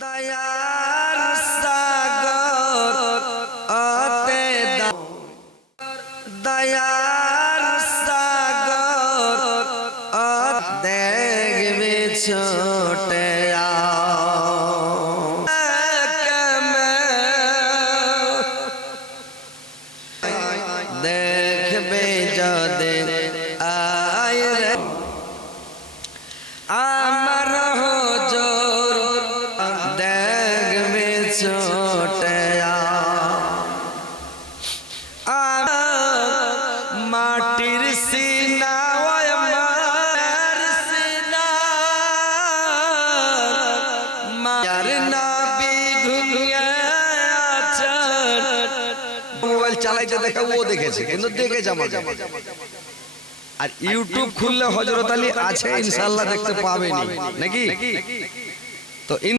দয়ার সাগর আতে দয়ার সাগর দেখবে ছোটে দেখবে যদি আয় রে আমার হুজুর দেখবে ছোটে মাটির সিনা মার সিনা মার নবী ঘুমিয়ে আছেন মোবাইল চালাইতে দেখা ও দেখেছে কিন্তু দেখে জামা আর ইউটিউব খুললে হযরত আলী আছে ইনশাআল্লাহ দেখতে পাবেনি নাকি তো